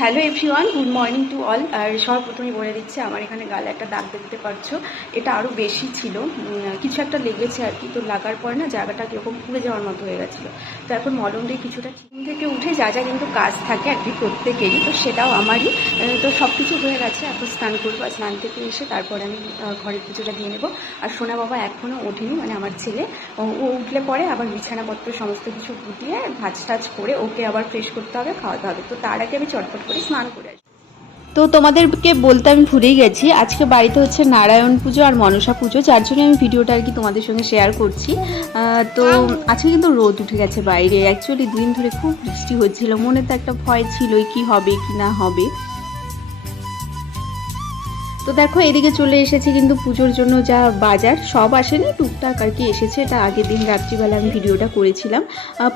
Hello everyone, good morning to all. আর সবার প্রথমেই বলে দিচ্ছি, আমার এখানে গালে একটা দাগ দেখতে পাচ্ছ, এটা আরও বেশি ছিল, কিছু একটা লেগেছে আর কি। তো লাগার পর না জায়গাটা কীরকম পুড়ে যাওয়ার মতো হয়ে গেছিলো। তো এখন মলম দিয়ে কিছুটা ঘুম থেকে উঠে যা যা কিন্তু কাজ থাকে আর কি প্রত্যেকেরই, তো সেটাও আমারই। তো সব কিছু হয়ে গেছে, এখন স্নান করবো। আর স্নান থেকে এসে তারপরে আমি ঘরের পুজোটা দিয়ে নেবো। আর সোনা বাবা এখনও ওঠেনি, মানে আমার ছেলে। ও উঠলে পরে আবার বিছানাপত্র সমস্ত কিছু গুটিয়ে ভাজ টাজ করে ওকে আবার ফ্রেশ করতে হবে, খাওয়াতে হবে। তো তার আগে আমি চটপট করে স্নান করে আসি। তো তোমাদেরকে বলতে আমি ভুলেই গেছি, আজকে বাড়িতে হচ্ছে নারায়ণ পুজো আর মনসা পুজো, যার জন্য আমি ভিডিওটা আর কি তোমাদের সঙ্গে শেয়ার করছি। তো আজকে কিন্তু রোদ উঠে গেছে বাইরে। অ্যাকচুয়ালি দুদিন ধরে খুব বৃষ্টি হচ্ছিল, মনে তো একটা ভয় ছিলই কি হবে কি না হবে। তো দেখো এদিকে চলে এসেছি কিন্তু পুজোর জন্য যা বাজার সব আসেনি, টুকটাক আর কি এসেছে। এটা আগের দিন রাত্রিবেলা আমি ভিডিওটা করেছিলাম।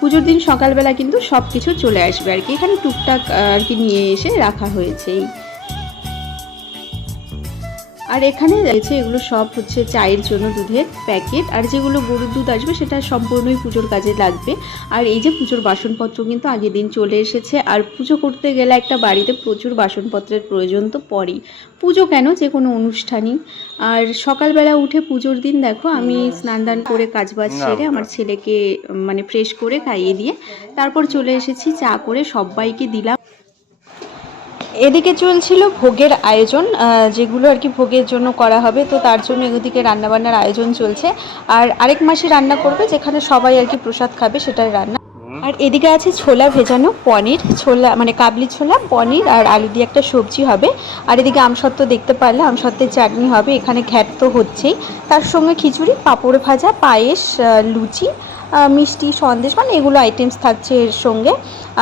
পুজোর দিন সকালবেলা কিন্তু সব কিছু চলে আসবে আর কি, এখানে টুকটাক আর কি নিয়ে এসে রাখা হয়েছে। আর এখানে রয়েছে এগুলো সব হচ্ছে চায়ের জন্য দুধের প্যাকেট, আর যেগুলো গরুর দুধ আসবে সেটা সম্পূর্ণই পুজোর কাজে লাগবে। আর এই যে পুজোর বাসনপত্র কিন্তু আগের দিন চলে এসেছে। আর পুজো করতে গেলে একটা বাড়িতে প্রচুর বাসনপত্রের প্রয়োজন তো পড়েই, পুজো কেন যে কোনো অনুষ্ঠানই। আর সকালবেলা উঠে পুজোর দিন দেখো আমি স্নান দান করে কাজবাজ সেরে আমার ছেলেকে মানে ফ্রেশ করে খাইয়ে দিয়ে তারপর চলে এসেছি, চা করে সবাইকে দিলাম। এদিকে চলছিল ভোগের আয়োজন, যেগুলো আর কি ভোগের জন্য করা হবে। তো তার জন্য এদিকে রান্নাবান্নার আয়োজন চলছে। আর আরেক মাসে রান্না করবে যেখানে সবাই আর কি প্রসাদ খাবে, সেটার রান্না। আর এদিকে আছে ছোলা ভেজানো, পনির, ছোলা মানে কাবলি ছোলা, পনির আর আলু দিয়ে একটা সবজি হবে। আর এদিকে আমসত্ত্ব দেখতে পারলে আমসত্ত্বের চাটনি হবে, এখানে ঘ্যাট তো হচ্ছেই, তার সঙ্গে খিচুড়ি, পাঁপড় ভাজা, পায়েস, লুচি, মিষ্টি, সন্দেশ, মানে এগুলো আইটেমস থাকছে এর সঙ্গে।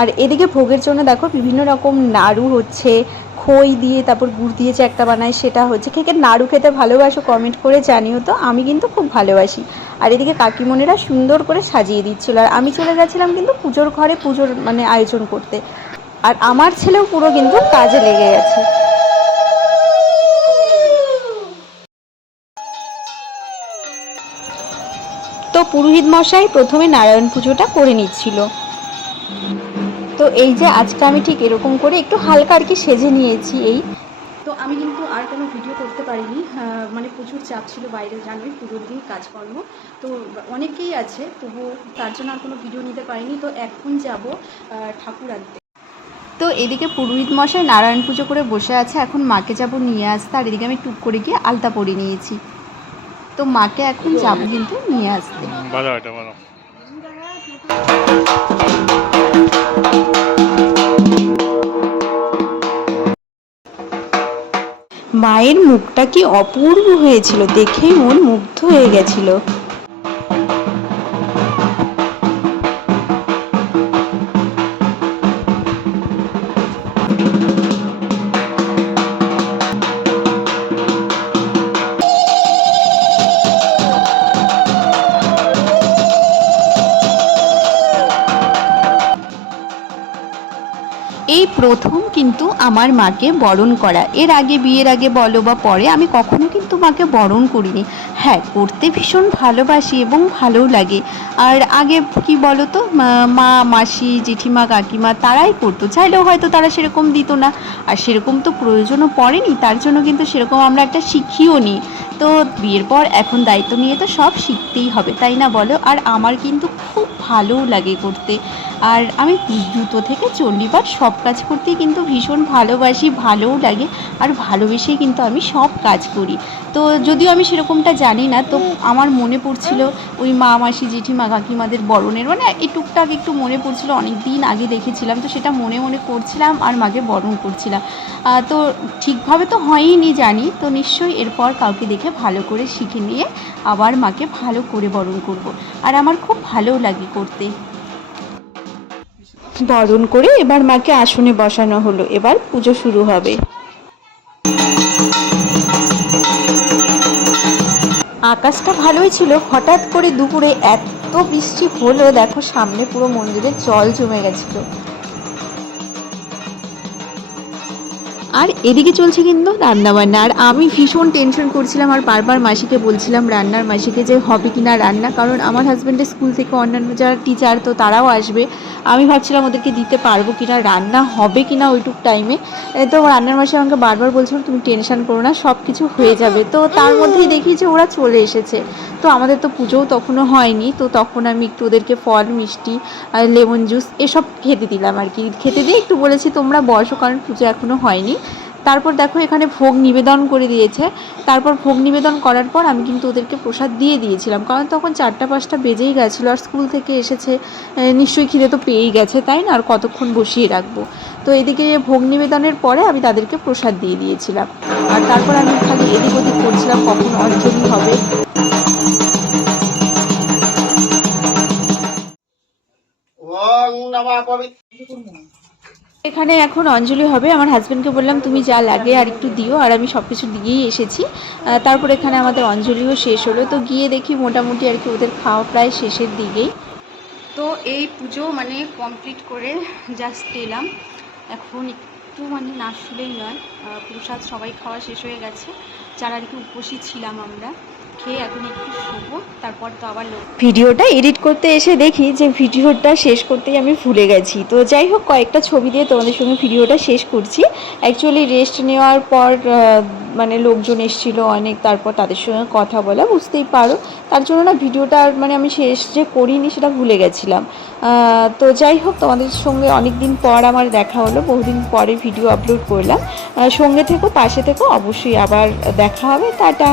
আর এদিকে ভোগের জন্য দেখো বিভিন্ন রকম নাড়ু হচ্ছে, খই দিয়ে তারপর গুড় দিয়ে যে একটা বানায় সেটা হচ্ছে। কে কে নাড়ু খেতে ভালোবাসো কমেন্ট করে জানিও তো, আমি কিন্তু খুব ভালোবাসি। আর এদিকে কাকিমণিরা সুন্দর করে সাজিয়ে দিচ্ছিল, আর আমি চলে গেছিলাম কিন্তু পুজোর ঘরে পুজোর মানে আয়োজন করতে। আর আমার ছেলেও পুরো কিন্তু কাজে লেগে গেছে। তো পুরোহিত মশাই প্রথমে নারায়ণ পুজোটা করে নিচ্ছিল। তো এই যে আজকে আমি ঠিক এরকম করে একটু হালকা আর কি সেজে নিয়েছি। তো আমি কিন্তু আর কোনো ভিডিও করতে পারিনি, মানে প্রচুর চাপ ছিল বাইরে, জানোই পুজোর দিন কাজকর্ম তো অনেকেই আছে, তবু তার জন্য আর কোনো ভিডিও নিতে পারিনি। তো এখন যাব ঠাকুর আনতে। তো এদিকে পুরোহিত মশাই নারায়ণ পুজো করে বসে আছে, এখন মাকে যাব নিয়ে আসতে। আর এদিকে আমি টুক করে গিয়ে আলতা পরিয়ে নিয়েছি, তো মাকে এখন যাব কিন্তু নিয়ে আসতে। ভালো এটা ভালো। মায়ের মুখটা কি অপূর্ব হয়েছিল, দেখেই মন মুগ্ধ হয়ে গেছিল। এই প্রথম কিন্তু আমার মাকে বরণ করা, এর আগে বিয়ের আগে বলো বা পরে আমি কখনো কিন্তু মাকে বরণ করিনি। হ্যাঁ, করতে ভীষণ ভালোবাসি এবং ভালোও লাগে। আর আগে কি বলো তো, মা, মাসি, জেঠিমা, কাকিমা তারাই করতো, চাইলেও হয়তো তারা সেরকম দিত না, আর সেরকম তো প্রয়োজনও পড়েনি, তার জন্য কিন্তু সেরকম আমরা একটা শিখিও নি। তো বিয়ের পর এখন দায়িত্ব নিয়ে তো সব শিখতেই হবে, তাই না বলো? আর আমার কিন্তু খুব ভালোও লাগে করতে। আর আমি জুতো থেকে চণ্ডীপাঠ সব কাজ করতেই কিন্তু ভীষণ ভালোবাসি, ভালোও লাগে, আর ভালোবেসেই কিন্তু আমি সব কাজ করি। তো যদিও আমি সেরকমটা জানি না, তো আমার মনে পড়ছিল ওই মা, মাসি, জেঠিমা, কাকিমাদের বরণের, মানে এই টুকটাক একটু মনে পড়ছিল, অনেক দিন আগে দেখেছিলাম, তো সেটা মনে মনে করছিলাম আর মাকে বরণ করছিলাম। তো ঠিকভাবে তো হয়নি জানি, তো নিশ্চয়ই এরপর কাউকে দেখে ভালো করে শিখে নিয়ে আবার মাকে ভালো করে বরণ করব। আর আমার খুব ভালোও লাগে করতে। বরণ করে এবার মাকে আসনে বসানো হলো, এবার পুজো শুরু হবে। আকাশটা ভালোই ছিল, হঠাৎ করে দুপুরে এত বৃষ্টি হলো, দেখো সামনে পুরো মন্দিরে জল জমে গেছিল। আর এদিকে চলছে কিন্তু রান্নাবান্না, আর আমি ভীষণ টেনশন করছিলাম আর বারবার মাসিকে বলছিলাম, রান্নার মাসিকে, যে হবে কি না রান্না, কারণ আমার হাজব্যান্ডের স্কুল থেকে অন্যান্য যারা টিচার তো তারাও আসবে। আমি ভাবছিলাম ওদেরকে দিতে পারবো কি না, রান্না হবে কি না ওইটুক টাইমে। তো রান্নার মাসি আমাকে বারবার বলছিলাম তুমি টেনশন করো না, সব কিছু হয়ে যাবে। তো তার মধ্যেই দেখি যে ওরা চলে এসেছে। তো আমাদের তো পুজোও তখনও হয়নি, তো তখন আমি একটু ওদেরকে ফল মিষ্টি আর লেমন জুস এসব খেতে দিলাম আর কি। খেতে দিয়ে একটু বলেছি তোমরা বসো, কারণ পুজো এখনও হয়নি। তারপর দেখো এখানে ভোগ নিবেদন করে দিয়েছে। তারপর ভোগ নিবেদন করার পর আমি কিন্তু ওদেরকে প্রসাদ দিয়ে দিয়েছিলাম, কারণ তখন 4টা 5টা বেজেই গেছিলো, আর স্কুল থেকে এসেছে, নিশ্চয়ই খিদে তো পেয়েই গেছে, তাই না, আর কতক্ষণ বসিয়ে রাখবো। তো এদিকে ভোগ নিবেদনের পরে আমি তাদেরকে প্রসাদ দিয়ে দিয়েছিলাম। আর তারপর আমি খালি এদিক ওদিক করছিলাম কখন অঞ্জলি হবে। এখানে এখন অঞ্জলি হবে। আমার হাজব্যান্ডকে বললাম তুমি যা লাগে আর একটু দিও, আর আমি সব কিছু দিয়েই এসেছি। তারপর এখানে আমাদের অঞ্জলিও শেষ হলো। তো গিয়ে দেখি মোটামুটি আর কি ওদের খাওয়া প্রায় শেষের দিকেই। তো এই পুজো মানে কমপ্লিট করে জাস্ট এলাম। এখন একটু মানে না শুলেই নয়, প্রসাদ সবাই খাওয়া শেষ হয়ে গেছে, যারা আর কি উপসী ছিলাম আমরা, খেয়ে এখন একটু শোবো। তারপর তো আবার ভিডিওটা এডিট করতে এসে দেখি যে ভিডিওটা শেষ করতেই আমি ভুলে গেছি। তো যাই হোক, কয়েকটা ছবি দিয়ে তোমাদের সঙ্গে ভিডিওটা শেষ করছি। অ্যাকচুয়ালি রেস্ট নেওয়ার পর মানে লোকজন এসেছিলো অনেক, তারপর তাদের সঙ্গে কথা বলা, বুঝতেই পারো, তার জন্য না ভিডিওটা মানে আমি শেষ যে করিনি সেটা ভুলে গেছিলাম। তো যাই হোক, তোমাদের সঙ্গে অনেক দিন পর আমার দেখা হলো, বহুদিন পরে ভিডিও আপলোড করলাম। সঙ্গে থেকো, পাশে থেকো, অবশ্যই আবার দেখা হবে। টাটা।